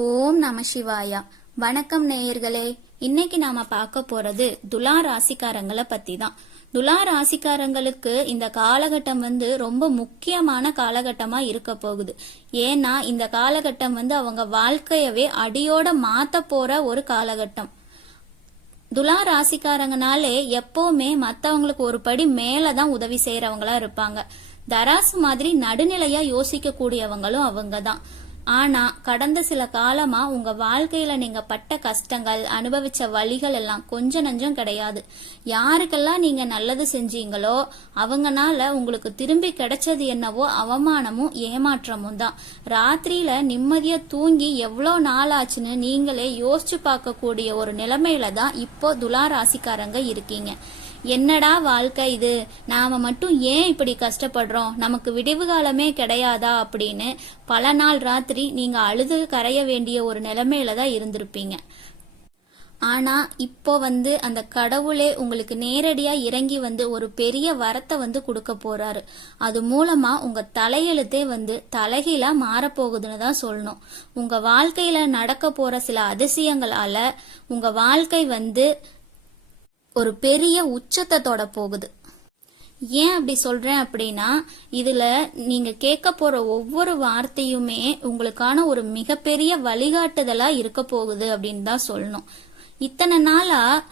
ஓம் நம சிவாயா. வணக்கம் நேயர்களே. இன்னைக்கு நாம பார்க்க போறது துலா ராசிக்காரங்களை பத்தி தான். துலா ராசிக்காரங்களுக்கு இந்த காலகட்டம் ரொம்ப முக்கியமான காலகட்டமா இருக்க போகுது. ஏன்னா இந்த காலகட்டம் அவங்க வாழ்க்கையவே அடியோட மாத்த போற ஒரு காலகட்டம். துலா ராசிக்காரங்கனாலே எப்பவுமே மத்தவங்களுக்கு ஒரு படி மேலதான் உதவி செய்யறவங்களா இருப்பாங்க. தராசு மாதிரி நடுநிலையா யோசிக்க கூடியவங்களும் அவங்கதான். ஆனா கடந்த சில காலமா உங்க வாழ்க்கையில நீங்க பட்ட கஷ்டங்கள், அனுபவிச்ச வலிகள் எல்லாம் கொஞ்ச நஞ்சம் கிடையாது. யாருக்கெல்லாம் நீங்க நல்லது செஞ்சீங்களோ அவங்கனால உங்களுக்கு திரும்பி கிடைச்சது என்னவோ அவமானமும் ஏமாற்றமும் தான். ராத்திரியில நிம்மதியா தூங்கி எவ்வளோ நாள் ஆச்சுன்னு நீங்களே யோசிச்சு பார்க்க கூடிய ஒரு நிலைமையில தான் இப்போ துலா ராசிக்காரங்க இருக்கீங்க. என்னடா வாழ்க்கை இது, நாம மட்டும் ஏன் இப்படி கஷ்டப்படுறோம், நமக்கு விடிவு காலமே கிடையாதா அப்படின்னு பல நாள் ராத்திரி நீங்க அழுது கரைய வேண்டிய ஒரு நிலைமையில தான் இருந்திருப்பீங்க. ஆனா இப்போ அந்த கடவுளே உங்களுக்கு நேரடியா இறங்கி ஒரு பெரிய வரத்தை கொடுக்க போறாரு. அது மூலமா உங்க தலையெழுத்தே தலைகீழா மாறப்போகுதுன்னு தான் சொல்லணும். உங்க வாழ்க்கையில நடக்க போற சில அதிசயங்களால உங்க வாழ்க்கை ஒரு பெரிய உச்சத்தை தொட போகுது. ஏன் அப்படி சொல்றேன் அப்படின்னா, இதுல நீங்க கேட்க போற ஒவ்வொரு வார்த்தையுமே உங்களுக்கான ஒரு மிகப்பெரிய வழிகாட்டுதலா இருக்க போகுது அப்படின்னு தான் சொல்லணும். இத்தனை நாளா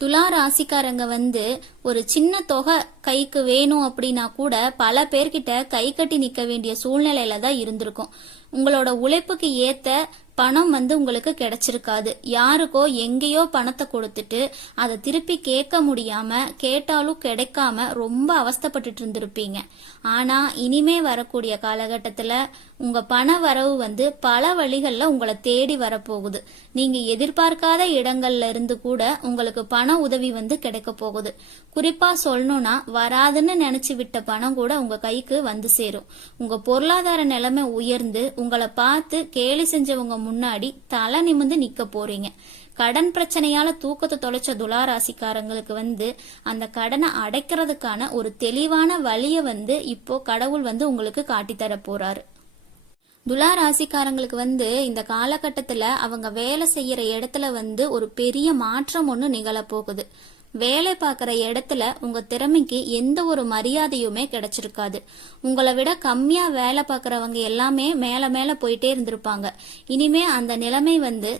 துலா ராசிக்காரங்க ஒரு சின்ன தொகை கைக்கு வேணும் அப்படின்னா கூட பல பேர்கிட்ட கை கட்டி நிக்க வேண்டிய சூழ்நிலையில தான் இருந்திருக்கும். உங்களோட உழைப்புக்கு ஏத்த பணம் உங்களுக்கு கிடைச்சிருக்காது. யாருக்கோ எங்கேயோ பணத்தை கொடுத்துட்டு அதை திருப்பி கேட்க முடியாம, கேட்டாலும் கிடைக்காம ரொம்ப அவஸ்தைப்பட்டுட்டு இருந்திருப்பீங்க. ஆனா இனிமே வரக்கூடிய காலகட்டத்துல உங்க பண வரவு பல வழிகள்ல உங்களை தேடி வரப்போகுது. நீங்க எதிர்பார்க்காத இடங்கள்ல இருந்து கூட உங்களுக்கு பண உதவி கிடைக்க போகுது. குறிப்பா சொல்லணும்னா, வராதுன்னு நினைச்சு விட்ட பணம் கூட உங்க கைக்கு சேரும். உங்க பொருளாதார நிலைமை உயர்ந்து உங்களை பார்த்து கேலி செஞ்சவங்க முன்னாடி தலை நிமிர்ந்து நிக்க போறீங்க. கடன் பிரச்சனையால தூக்கத்தை தொலைச்ச துலா ராசிக்காரங்களுக்கு அந்த கடனை அடைக்கிறதுக்கான ஒரு தெளிவான வழிய இப்போ கடவுள் உங்களுக்கு காட்டித்தர போறாரு. துலா ராசிக்காரங்களுக்கு இந்த காலகட்டத்துல அவங்க வேலை செய்யற இடத்துல ஒரு பெரிய மாற்றம் ஒண்ணு நிகழ போகுது. வேலை பார்க்குற இடத்துல உங்க திறமைக்கு எந்த ஒரு மரியாதையுமே கிடைச்சிருக்காது. உங்களை விட கம்மியா வேலை பார்க்கறவங்க எல்லாமே மேல மேல போயிட்டே இருந்திருப்பாங்க. இனிமே அந்த நிலைமை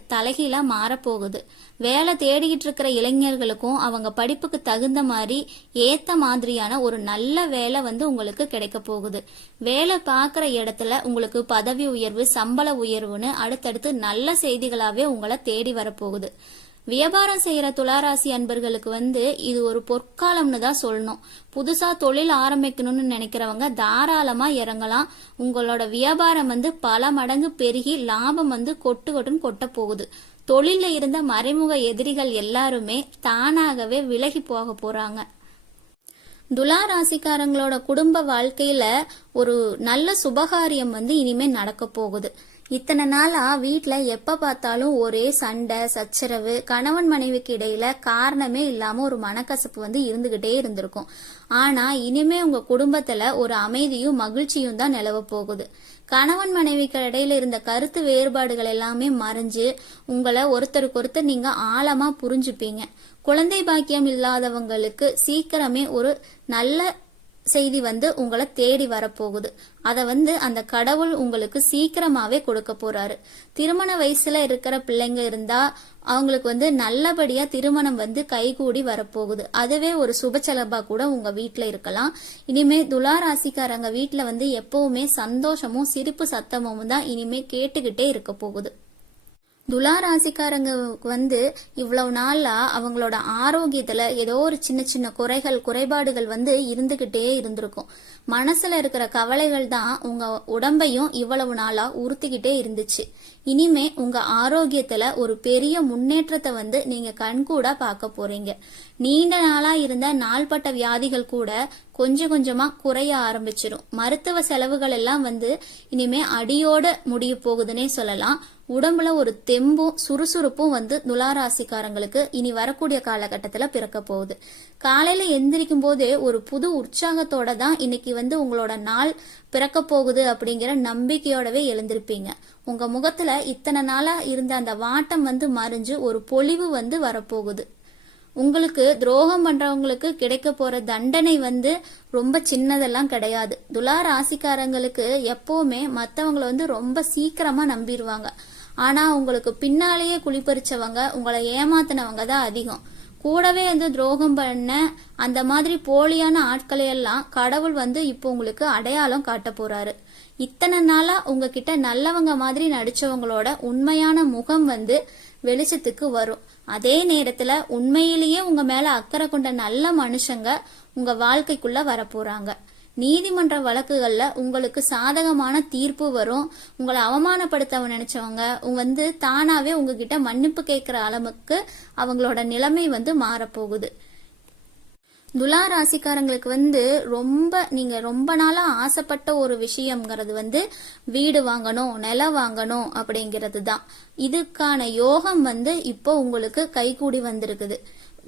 தலைகீழா மாறப்போகுது. வேலை தேடிக்கிட்டு இருக்கிற இளைஞர்களுக்கும் அவங்க படிப்புக்கு தகுந்த மாதிரி ஏத்த மாதிரியான ஒரு நல்ல வேலை உங்களுக்கு கிடைக்க போகுது. வேலை பார்க்குற இடத்துல உங்களுக்கு பதவி உயர்வு, சம்பள உயர்வுன்னு அடுத்தடுத்து நல்ல செய்திகளாவே உங்களை தேடி வரப்போகுது. வியாபாரம் செய்யற துளாராசி அன்பர்களுக்கு இது ஒரு பொற்காலம்னு தான் சொல்லணும். புதுசா தொழில் ஆரம்பிக்கணும்னு நினைக்கிறவங்க தாராளமா இறங்கலாம். உங்களோட வியாபாரம் பல மடங்கு பெருகி லாபம் கொட்டுன்னு கொட்ட போகுது. தொழில இருந்த மறைமுக எதிரிகள் எல்லாருமே தானாகவே விலகி போக போறாங்க. துலா ராசிக்காரங்களோட குடும்ப வாழ்க்கையில ஒரு நல்ல சுபகாரியம் இனிமே நடக்க போகுது. இத்தனை நாளா வீட்டுல எப்ப பார்த்தாலும் ஒரே சண்டை சச்சரவு, கணவன் மனைவிக்கு இடையில காரணமே இல்லாம ஒரு மனக்கசப்பு இருந்துகிட்டே இருந்திருக்கும். ஆனா இனிமே உங்க குடும்பத்துல ஒரு அமைதியும் மகிழ்ச்சியும் தான் நிலவ போகுது. கணவன் மனைவிக்கு இடையில இருந்த கருத்து வேறுபாடுகள் எல்லாமே மறைஞ்சு உங்களை ஒருத்தருக்கு ஒருத்தர் நீங்க ஆழமா புரிஞ்சுப்பீங்க. குழந்தை பாக்கியம் இல்லாதவங்களுக்கு சீக்கிரமே ஒரு நல்ல செய்தி உங்களை தேடி வரப்போகுது. அத அந்த கடவுள் உங்களுக்கு சீக்கிரமாவே கொடுக்க போறாரு. திருமண வயசுல இருக்கிற பிள்ளைங்க இருந்தா அவங்களுக்கு நல்லபடியா திருமணம் கைகூடி வரப்போகுது. அதுவே ஒரு சுப செலவா கூட உங்க வீட்டுல இருக்கலாம். இனிமே துலா ராசிக்காரங்க வீட்டுல எப்பவுமே சந்தோஷமும் சிரிப்பு சத்தமும் தான் இனிமே கேட்டுக்கிட்டே இருக்க போகுது. துலா ராசிக்காரங்க இவ்வளவு நாளா அவங்களோட ஆரோக்கியத்துல ஏதோ ஒரு சின்ன சின்ன குறைபாடுகள் இருந்துகிட்டே இருந்திருக்கும். மனசுல இருக்கிற கவலைகள் தான் உங்க உடம்பையும் இவ்வளவு நாளா உறுத்திக்கிட்டே இருந்துச்சு. இனிமே உங்க ஆரோக்கியத்துல ஒரு பெரிய முன்னேற்றத்தை நீங்க கண்கூடா பார்க்க போறீங்க. நீண்ட நாளா இருந்த நாள்பட்ட வியாதிகள் கூட கொஞ்சம் கொஞ்சமா குறைய ஆரம்பிச்சிடும். மருத்துவ செலவுகள் எல்லாம் வந்து இனிமே அடியோட முடிய போகுதுன்னே சொல்லலாம். உடம்புல ஒரு தெம்பும் சுறுசுறுப்பும் வந்து துளாராசிக்காரங்களுக்கு இனி வரக்கூடிய காலகட்டத்துல பிறக்க போகுது. காலையில எந்திரிக்கும் போதே ஒரு புது உற்சாகத்தோட தான் இன்னைக்கு வந்து உங்களோட நாள் பிறக்க போகுது அப்படிங்கிற நம்பிக்கையோடவே எழுந்திருப்பீங்க. உங்க முகத்துல இத்தனை நாளா இருந்த அந்த வாட்டம் வந்து மறைஞ்சு ஒரு பொலிவு வந்து வரப்போகுது. உங்களுக்கு துரோகம் பண்றவங்களுக்கு கிடைக்க போற தண்டனை வந்து ரொம்ப சின்னதெல்லாம் கிடையாது. துலா ராசிக்காரங்களுக்கு எப்பவுமே மத்தவங்களை வந்து ரொம்ப சீக்கிரமா நம்பிடுவாங்க. ஆனா உங்களுக்கு பின்னாலேயே குளிப்பறிச்சவங்க, உங்களை ஏமாத்தினவங்க தான் அதிகம். கூடவே வந்து துரோகம் பண்ண அந்த மாதிரி போலியான ஆட்களை எல்லாம் கடவுள் வந்து இப்போ உங்களுக்கு அடையாளம் காட்ட போறாரு. இத்தனை நாளா உங்ககிட்ட நல்லவங்க மாதிரி நடிச்சவங்களோட உண்மையான முகம் வந்து வெளிச்சத்துக்கு வரும். அதே நேரத்துல உண்மையிலேயே உங்க மேல அக்கறை கொண்ட நல்ல மனுஷங்க உங்க வாழ்க்கைக்குள்ள வரப்போறாங்க. நீதிமன்ற வழக்குகள்ல உங்களுக்கு சாதகமான தீர்ப்பு வரும். உங்களை அவமானப்படுத்த நினைச்சவங்க வந்து தானாவே உங்ககிட்ட மன்னிப்பு கேட்கிற அளவுக்கு அவங்களோட நிலைமை வந்து மாறப்போகுது. துலா ராசிக்காரங்களுக்கு வந்து நீங்க ரொம்ப நாளா ஆசைப்பட்ட ஒரு விஷயம்ங்கிறது வந்து வீடு வாங்கணும், நிலம் வாங்கணும் அப்படிங்கிறது தான். இதுக்கான யோகம் வந்து இப்போ உங்களுக்கு கைகூடி வந்திருக்குது.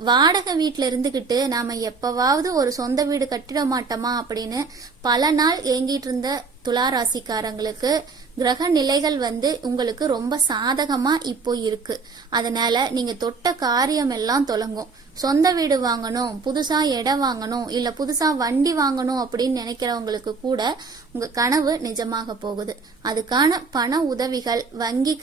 வாடகை வீட்டுல இருந்துகிட்டு நாம எப்பவாவது ஒரு சொந்த வீடு கட்டிட மாட்டோமா அப்படின்னு பல நாள் ஏங்கிட்டு இருந்த துலா ராசிக்காரங்களுக்கு கிரக நிலைகள் வந்து உங்களுக்கு ரொம்ப சாதகமா இப்போ இருக்கு. அதனால நீங்க தொட்ட காரியம் எல்லாம் தொடங்கும். சொந்த வீடு வாங்கணும், புதுசா இடம் வாங்கணும், இல்ல புதுசா வண்டி வாங்கணும் அப்படின்னு நினைக்கிறவங்களுக்கு கூட உங்க கனவு நிஜமாக போகுது. அதுக்கான பண உதவிகள், வங்கி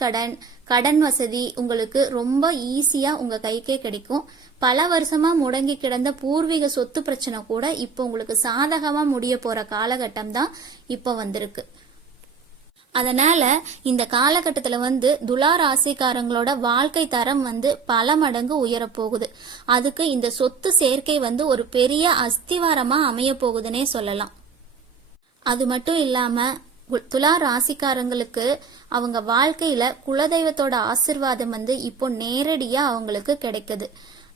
கடன் வசதி உங்களுக்கு ரொம்ப ஈஸியா உங்க கைக்கே கிடைக்கும். பல வருஷமா முடங்கி கிடந்த பூர்வீக சொத்து பிரச்சனை கூட இப்போ உங்களுக்கு சாதகமா முடிய போற காலகட்டம் தான் இப்ப வந்திருக்கு. அதனால இந்த காலகட்டத்துல வந்து துலா ராசிக்காரங்களோட வாழ்க்கை தரம் வந்து பல மடங்கு உயரப்போகுது. அதுக்கு இந்த சொத்து சேர்க்கை வந்து ஒரு பெரிய அஸ்திவாரமா அமைய போகுதுன்னே சொல்லலாம். அது மட்டும் இல்லாம துலா ராசிக்காரங்களுக்கு அவங்க வாழ்க்கையில குலதெய்வத்தோட ஆசிர்வாதம் வந்து இப்போ நேரடியா அவங்களுக்கு கிடைக்குது.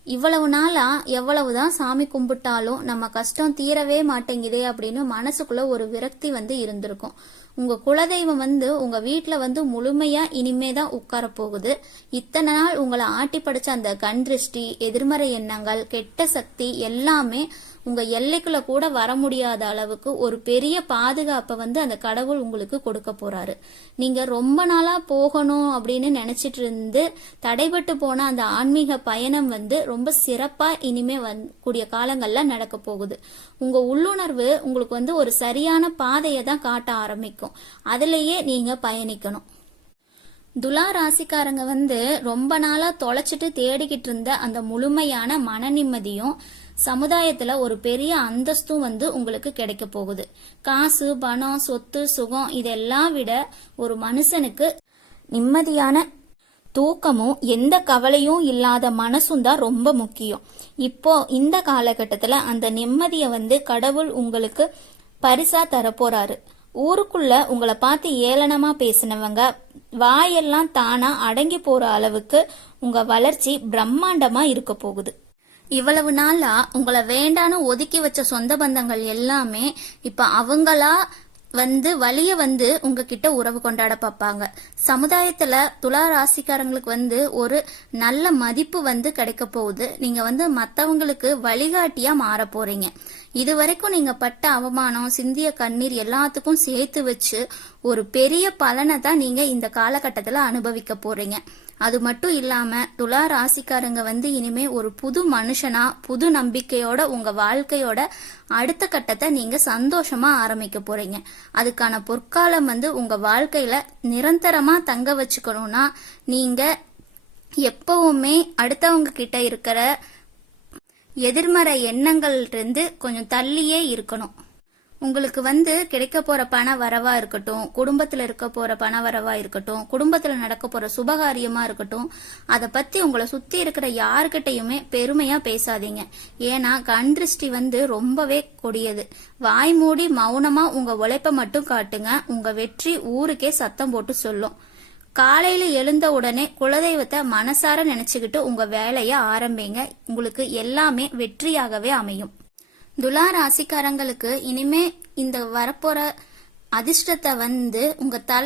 இவ்வளவு நாளா எவ்வளவுதான் சாமி கும்பிட்டாலும் நம்ம கஷ்டம் தீரவே மாட்டேங்குதே அப்படின்னு மனசுக்குள்ள ஒரு விரக்தி வந்து இருந்திருக்கும். உங்க குலதெய்வம் வந்து உங்க வீட்டுல வந்து முழுமையா இனிமேதான் உட்கார போகுது. இத்தனை நாள் உங்களை ஆட்டி படைச்ச அந்த கண் திருஷ்டி, எதிர்மறை எண்ணங்கள், கெட்ட சக்தி எல்லாமே உங்க எல்லைக்குள்ள கூட வர முடியாத அளவுக்கு ஒரு பெரிய பாதுகாப்பை வந்து அந்த கடவுள் உங்களுக்கு கொடுக்க போறாரு. நீங்க ரொம்ப நாளா போகணும் அப்படின்னு நினைச்சிட்டு இருந்து தடைபட்டு போன அந்த ஆன்மீக பயணம் வந்து ரொம்ப சிறப்பா இனிமே கூடிய காலங்கள்ல நடக்க போகுது. உங்க உள்ளுணர்வு உங்களுக்கு வந்து ஒரு சரியான பாதையை தான் காட்ட ஆரம்பிக்கும். அதுலயே நீங்க பயணிக்கணும். துலா ராசிக்காரங்க வந்து ரொம்ப நாளா தொலைச்சிட்டு தேடிக்கிட்டு இருந்த அந்த முழுமையான மன நிம்மதியும் சமுதாயத்துல ஒரு பெரிய அந்தஸ்தும் வந்து உங்களுக்கு கிடைக்க போகுது. காசு, பணம், சொத்து, சுகம் இதெல்லாம் விட ஒரு மனுஷனுக்கு நிம்மதியான தூக்கமும் எந்த கவலையும் இல்லாத மனசும் தான் ரொம்ப முக்கியம். இப்போ இந்த காலகட்டத்துல அந்த நிம்மதியை வந்து கடவுள் உங்களுக்கு பரிசா தரப்போறாரு. ஊருக்குள்ள உங்களை பார்த்து ஏளனமா பேசினவங்க வாயெல்லாம் தானா அடங்கி போற அளவுக்கு உங்க வளர்ச்சி பிரம்மாண்டமா இருக்க போகுது. இவ்வளவு நாளா உங்களை வேண்டான்னு ஒதுக்கி வச்ச சொந்த பந்தங்கள் எல்லாமே இப்ப அவங்களா வந்து வலிய வந்து உங்ககிட்ட உறவு கொண்டாட பார்ப்பாங்க. சமுதாயத்துல துலா ராசிக்காரங்களுக்கு வந்து ஒரு நல்ல மதிப்பு வந்து கிடைக்க போகுது. நீங்க வந்து மத்தவங்களுக்கு வழிகாட்டியா மாற போறீங்க. இது வரைக்கும் நீங்க பட்ட அவமானம், சிந்திய கண்ணீர் எல்லாத்துக்கும் சேர்த்து வச்சு ஒரு பெரிய பலனை தான் நீங்க இந்த காலகட்டத்துல அனுபவிக்க போறீங்க. அது மட்டும் இல்லாம துலா ராசிக்காரங்க வந்து இனிமே ஒரு புது மனுஷனா, புது நம்பிக்கையோட உங்க வாழ்க்கையோட அடுத்த கட்டத்தை நீங்க சந்தோஷமா ஆரம்பிக்க போறீங்க. அதுக்கான பொற்காலம் வந்து உங்க வாழ்க்கையில நிரந்தரமா தங்க வச்சுக்கணும்னா நீங்க எப்பவுமே அடுத்தவங்க கிட்ட இருக்கிற எதிர்மறை எண்ணங்கள் இருந்து கொஞ்சம் தள்ளியே இருக்கணும். உங்களுக்கு வந்து கிடைக்க போற பண வரவா இருக்கட்டும், குடும்பத்துல இருக்க போற பண வரவா இருக்கட்டும், குடும்பத்துல நடக்க போற சுபகாரியமா இருக்கட்டும், அதை பத்தி உங்களை சுத்தி இருக்கிற யாருக்கிட்டையுமே பெருமையா பேசாதீங்க. ஏன்னா கண் திருஷ்டி வந்து ரொம்பவே கொடியது. வாய் மூடி மௌனமா உங்க உழைப்ப மட்டும் காட்டுங்க. உங்க வெற்றி ஊருக்கே சத்தம் போட்டு சொல்லும். காலையில எழுந்த உடனே குலதெய்வத்தை மனசார நினைச்சுக்கிட்டு உங்க வேலைய ஆரம்பிங்க. உங்களுக்கு எல்லாமே வெற்றியாகவே அமையும். துலா ராசிக்காரங்களுக்கு இனிமே இந்த வரப்போற அதிர்ஷ்டத்தை வந்து உங்க தலை